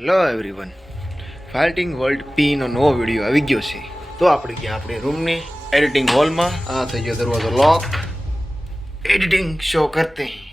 Hello everyone, fighting world પીનો નવો video આવી ગયો છે. તો આપણે ગયા આપણે રૂમની એડિટિંગ હોલમાં. આ થઈ ગયો દરવાજો લોક. એડિટિંગ શો કરતે हैं.